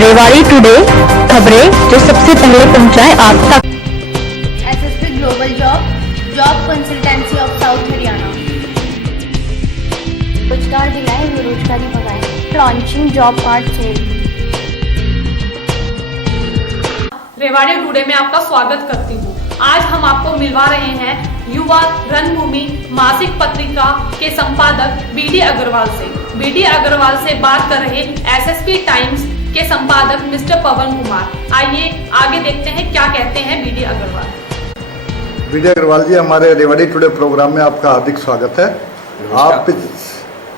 Rewari today, खबरें जो सबसे पहले पहुंचाए आप तक। SSP global job consultancy of south Haryana. रोजगार दिलाए, बेरोजगारी भगाए। Launching job card cell. Rewari today में आपका स्वागत करती हूँ। आज हम आपको मिलवा रहे हैं युवा रणभूमि मासिक पत्रिका के संपादक बीडी अग्रवाल से। बीडी अग्रवाल से बात कर रहे एसएसपी टाइम्स के संपादक मिस्टर पवन कुमार। आइए आगे देखते हैं क्या कहते हैं बीडी अग्रवाल। बीडी अग्रवाल जी, हमारे रेवाड़ी टुडे प्रोग्राम में आपका हार्दिक स्वागत है।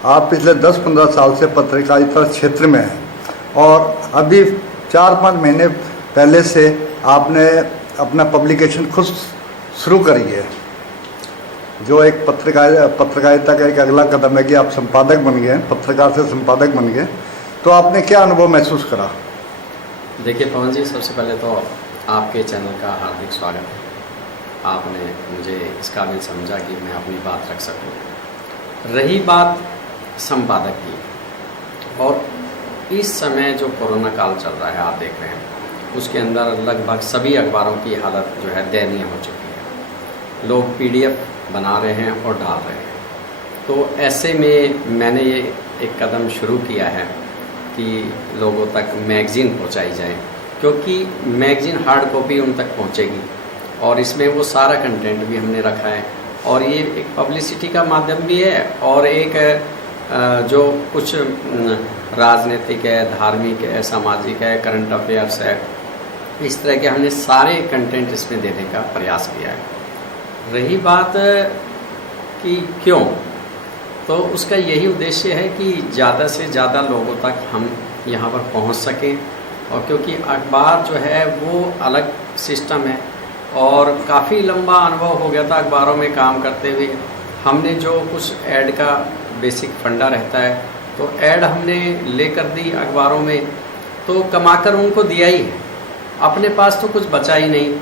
आप पिछले 10-15 साल से पत्रकारिता क्षेत्र में हैं और अभी 4-5 महीने पहले से आपने अपना पब्लिकेशन खुद शुरू करी है, जो एक पत्रकारिता का एक अगला कदम है कि आप संपादक बन गए, पत्रकार से संपादक बन गए। तो आपने क्या अनुभव महसूस करा? देखिए पवन जी, सबसे पहले तो आपके चैनल का हार्दिक स्वागत है। आपने मुझे इस काबिल समझा कि मैं अपनी बात रख सकूं। रही बात संपादक की, और इस समय जो कोरोना काल चल रहा है आप देख रहे हैं, उसके अंदर लगभग सभी अखबारों की हालत जो है दयनीय हो चुकी है। लोग पीडीएफ बना रहे हैं और डाल रहे हैं। तो ऐसे में मैंने ये एक कदम शुरू किया है कि लोगों तक मैगज़ीन पहुंचाई जाए, क्योंकि मैगज़ीन हार्ड कॉपी उन तक पहुंचेगी और इसमें वो सारा कंटेंट भी हमने रखा है। और ये एक पब्लिसिटी का माध्यम भी है और एक जो कुछ राजनीतिक है, धार्मिक है, सामाजिक है, करंट अफेयर्स है, इस तरह के हमने सारे कंटेंट इसमें देने का प्रयास किया है। रही बात कि क्यों, तो उसका यही उद्देश्य है कि ज़्यादा से ज़्यादा लोगों तक हम यहाँ पर पहुँच सकें। और क्योंकि अखबार जो है वो अलग सिस्टम है और काफ़ी लंबा अनुभव हो गया था अखबारों में काम करते हुए। हमने जो कुछ ऐड का बेसिक फंडा रहता है, तो ऐड हमने लेकर दी अखबारों में, तो कमाकर उनको दिया ही है, अपने पास तो कुछ बचा ही नहीं।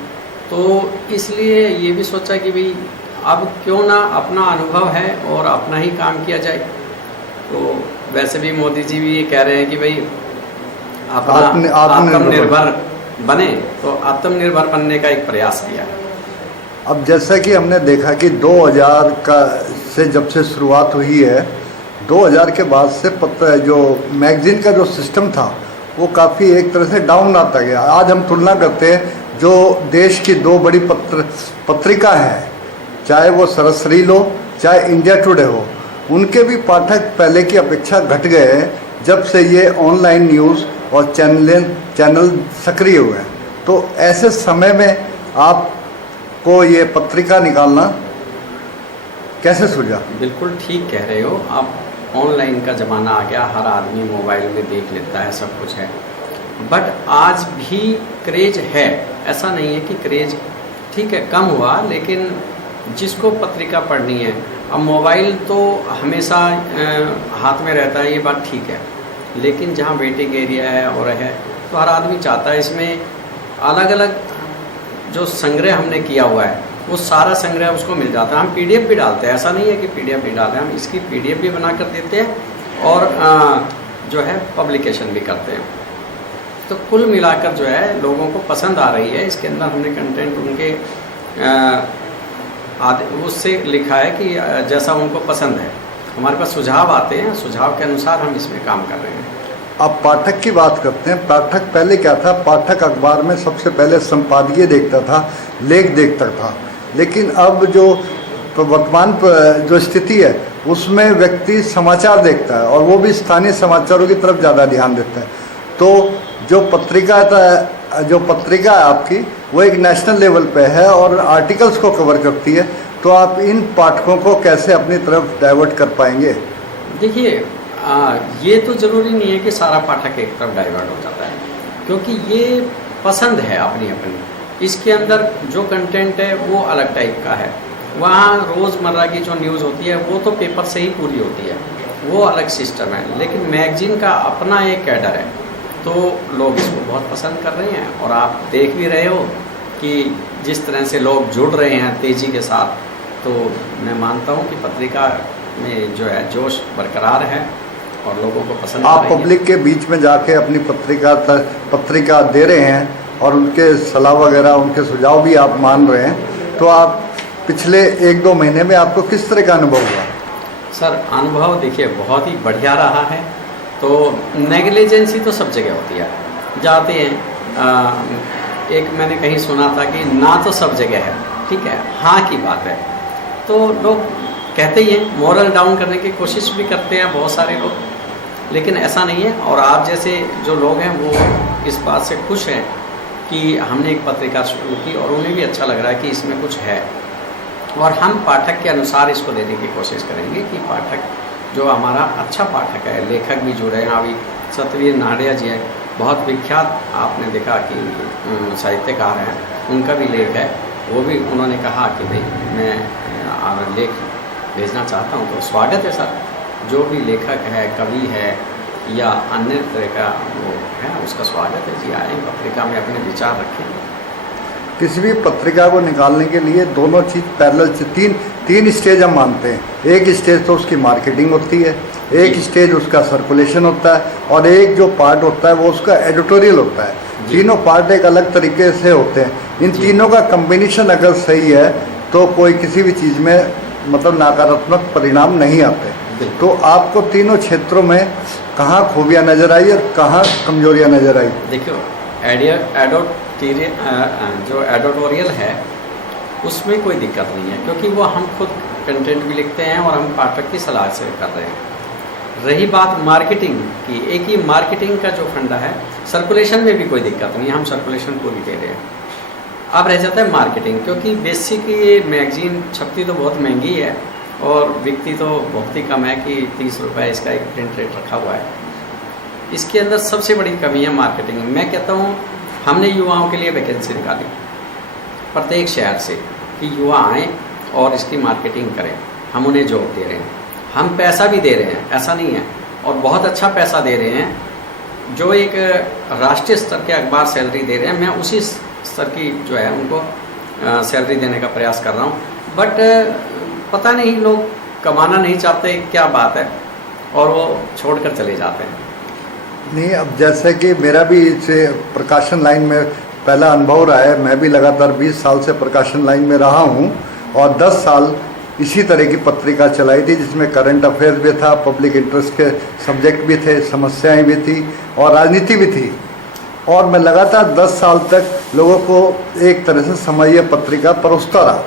तो इसलिए ये भी सोचा कि भाई अब क्यों ना अपना अनुभव है और अपना ही काम किया जाए। तो वैसे भी मोदी जी भी ये कह रहे हैं कि भाई आत्मनिर्भर बने, तो आत्मनिर्भर बनने का एक प्रयास किया। अब जैसा कि हमने देखा कि 2000 का से जब से शुरुआत हुई है, 2000 के बाद से जो मैगजीन का जो सिस्टम था वो काफ़ी एक तरह से डाउन आता गया। आज हम तुलना करते हैं, जो देश की 2 बड़ी पत्रिका हैं, चाहे वो सरसरी लो चाहे इंडिया टुडे हो, उनके भी पाठक पहले की अपेक्षा घट गए हैं जब से ये ऑनलाइन न्यूज़ और चैनल सक्रिय हुए हैं। तो ऐसे समय में आपको ये पत्रिका निकालना कैसे सूझा? बिल्कुल ठीक कह रहे हो आप। ऑनलाइन का ज़माना आ गया, हर आदमी मोबाइल में देख लेता है, सब कुछ है। बट आज भी क्रेज है, ऐसा नहीं है कि क्रेज ठीक है कम हुआ, लेकिन जिसको पत्रिका पढ़नी है, अब मोबाइल तो हमेशा हाथ में रहता है, ये बात ठीक है, लेकिन जहाँ वेटिंग एरिया है और है, तो हर आदमी चाहता है इसमें अलग अलग जो संग्रह हमने किया हुआ है वो सारा संग्रह उसको मिल जाता है। हम पीडीएफ भी डालते हैं, ऐसा नहीं है कि पीडीएफ भी डालते हैं, हम इसकी पीडीएफ भी बना कर देते हैं और जो है पब्लिकेशन भी करते हैं। तो कुल मिलाकर जो है लोगों को पसंद आ रही है। इसके अंदर हमने कंटेंट उनके उससे लिखा है कि जैसा उनको पसंद है। हमारे पास सुझाव आते हैं, सुझाव के अनुसार हम इसमें काम कर रहे हैं। अब पाठक की बात करते हैं। पाठक पहले क्या था? पाठक अखबार में सबसे पहले संपादकीय देखता था, लेख देखता था, लेकिन अब जो वर्तमान जो स्थिति है उसमें व्यक्ति समाचार देखता है और वो भी स्थानीय समाचारों की तरफ ज़्यादा ध्यान देता है। तो जो पत्रिका है आपकी, वो एक नेशनल लेवल पे है और आर्टिकल्स को कवर करती है। तो आप इन पाठकों को कैसे अपनी तरफ डाइवर्ट कर पाएंगे? देखिए ये तो ज़रूरी नहीं है कि सारा पाठक एक तरफ डाइवर्ट हो जाता है, क्योंकि ये पसंद है अपनी अपनी। इसके अंदर जो कंटेंट है वो अलग टाइप का है। वहाँ रोज़मर्रा की जो न्यूज़ होती है वो तो पेपर से ही पूरी होती है, वो अलग सिस्टम है। लेकिन मैगजीन का अपना एक कैडर है, तो लोग इसको बहुत पसंद कर रहे हैं। और आप देख भी रहे हो कि जिस तरह से लोग जुड़ रहे हैं तेज़ी के साथ, तो मैं मानता हूँ कि पत्रिका में जो है जोश बरकरार है और लोगों को पसंद आप आ रही है। पब्लिक के बीच में जाके अपनी पत्रिका दे रहे हैं और उनके सलाह वगैरह, उनके सुझाव भी आप मान रहे हैं, तो आप पिछले 1-2 महीने में आपको किस तरह का अनुभव हुआ? सर अनुभव देखिए बहुत ही बढ़िया रहा है। तो नेग्लिजेंसी तो सब जगह होती है, जाते हैं एक मैंने कहीं सुना था कि ना तो सब जगह है, ठीक है, हाँ की बात है। तो लोग कहते ही हैं, मोरल डाउन करने की कोशिश भी करते हैं बहुत सारे लोग, लेकिन ऐसा नहीं है। और आप जैसे जो लोग हैं वो इस बात से खुश हैं कि हमने एक पत्रिका शुरू की और उन्हें भी अच्छा लग रहा है कि इसमें कुछ है, और हम पाठक के अनुसार इसको देने की कोशिश करेंगे कि पाठक जो हमारा अच्छा पाठक है, लेखक भी जुड़े हैं। अभी सतवीर नाडिया जी हैं, बहुत विख्यात, आपने देखा कि साहित्यकार हैं, उनका भी लेख है, वो भी उन्होंने कहा कि भाई मैं लेख भेजना चाहता हूँ, तो स्वागत है सर। जो भी लेखक है, कवि है या अन्य तरह का वो है, उसका स्वागत है जी, आए पत्रिका में अपने विचार रखें। किसी भी पत्रिका को निकालने के लिए दोनों चीज़ पैरेलल, तीन स्टेज हम मानते हैं। एक स्टेज तो उसकी मार्केटिंग होती है, एक स्टेज उसका सर्कुलेशन होता है, और एक जो पार्ट होता है वो उसका एडिटोरियल होता है। तीनों पार्ट एक अलग तरीके से होते हैं। इन तीनों का कम्बिनेशन अगर सही है तो कोई किसी भी चीज़ में मतलब नकारात्मक परिणाम नहीं आते। तो आपको तीनों क्षेत्रों में कहाँ खूबियाँ नज़र आई और कहाँ कमजोरियाँ नज़र आई? देखियो, जो एडिटोरियल है उसमें कोई दिक्कत नहीं है, क्योंकि वो हम खुद कंटेंट भी लिखते हैं और हम पाठक की सलाह से कर रहे हैं। रही बात मार्केटिंग की, एक ही मार्केटिंग का जो फंडा है, सर्कुलेशन में भी कोई दिक्कत नहीं है, हम सर्कुलेशन पूरी दे रहे हैं। अब रह जाता है मार्केटिंग, क्योंकि बेसिक ये मैगजीन छपती तो बहुत महंगी है और बिकती तो बहुत ही कम है कि 30 रुपये इसका एक प्रिंट रेट रखा हुआ है। इसके अंदर सबसे बड़ी कमी है मार्केटिंग। मैं कहता हूँ हमने युवाओं के लिए वैकेंसी निकाली प्रत्येक शहर से कि युवा आएँ और इसकी मार्केटिंग करें। हम उन्हें जॉब दे रहे हैं, हम पैसा भी दे रहे हैं, ऐसा नहीं है, और बहुत अच्छा पैसा दे रहे हैं। जो एक राष्ट्रीय स्तर के अखबार सैलरी दे रहे हैं, मैं उसी स्तर की जो है उनको सैलरी देने का प्रयास कर रहा हूँ। बट पता नहीं लोग कमाना नहीं चाहते, क्या बात है, और वो छोड़कर चले जाते हैं। नहीं, अब जैसे कि मेरा भी इसे प्रकाशन लाइन में पहला अनुभव रहा है। मैं भी लगातार 20 साल से प्रकाशन लाइन में रहा हूँ और 10 साल इसी तरह की पत्रिका चलाई थी, जिसमें करंट अफेयर्स भी था, पब्लिक इंटरेस्ट के सब्जेक्ट भी थे, समस्याएं भी थी और राजनीति भी थी। और मैं लगातार 10 साल तक लोगों को एक तरह से समझिए पत्रिका परोसता रहा,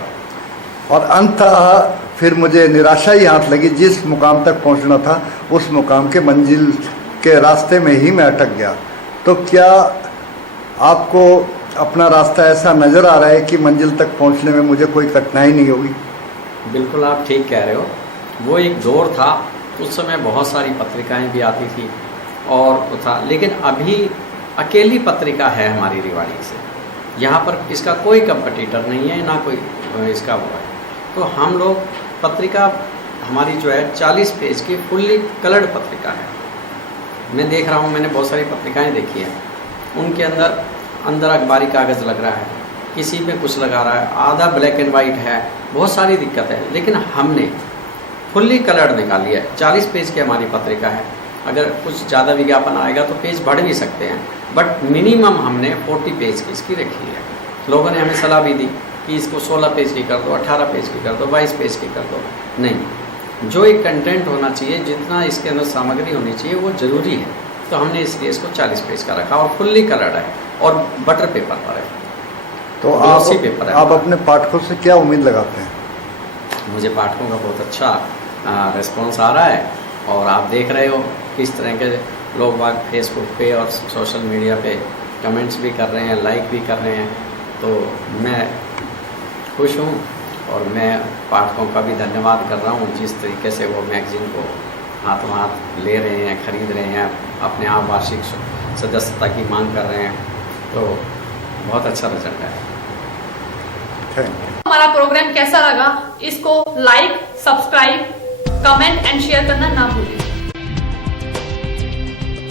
और अंततः फिर मुझे निराशा ही हाथ लगी। जिस मुकाम तक पहुंचना था उस मुकाम के मंजिल के रास्ते में ही मैं अटक गया। तो क्या आपको अपना रास्ता ऐसा नज़र आ रहा है कि मंजिल तक पहुंचने में मुझे कोई कठिनाई नहीं होगी? बिल्कुल आप ठीक कह रहे हो। वो एक दौर था, उस समय बहुत सारी पत्रिकाएं भी आती थी और वो था, लेकिन अभी अकेली पत्रिका है हमारी रेवाड़ी से। यहाँ पर इसका कोई कंपटीटर नहीं है, ना कोई इसका वो है। तो हम लोग पत्रिका हमारी जो है 40 पेज की फुल्ली कलर्ड पत्रिका है। मैं देख रहा हूँ, मैंने बहुत सारी पत्रिकाएं देखी हैं, उनके अंदर अखबारी कागज़ लग रहा है, किसी में कुछ लगा रहा है, आधा ब्लैक एंड वाइट है, बहुत सारी दिक्कत है। लेकिन हमने फुल्ली कलर्ड निकाली है। 40 पेज की हमारी पत्रिका है। अगर कुछ ज़्यादा विज्ञापन आएगा तो पेज बढ़ भी सकते हैं, बट मिनिमम हमने 40 पेज की इसकी रखी है। लोगों ने हमें सलाह भी दी कि इसको 16 पेज की कर दो, 18 पेज की कर दो, 22 पेज की कर दो। नहीं, जो एक कंटेंट होना चाहिए, जितना इसके अंदर सामग्री होनी चाहिए वो ज़रूरी है। तो हमने इसलिए इसको 40 पेज का रखा और फुल्ली कलर्ड है और बटर पेपर पर है। तो आप अपने पाठकों से क्या उम्मीद लगाते हैं? मुझे पाठकों का बहुत अच्छा रिस्पॉन्स आ रहा है, और आप देख रहे हो किस तरह के लोग बाग फेसबुक पे और सोशल मीडिया पे कमेंट्स भी कर रहे हैं, लाइक भी कर रहे हैं। तो मैं खुश हूँ और मैं पाठकों का भी धन्यवाद कर रहा हूँ, जिस तरीके से वो मैगज़ीन को हाथों हाथ ले रहे हैं, ख़रीद रहे हैं, अपने आप वार्षिक सदस्यता की मांग कर रहे हैं। तो बहुत अच्छा रिजल्ट है। हमारा प्रोग्राम कैसा लगा, इसको like, subscribe, comment and share करना ना भूलिए।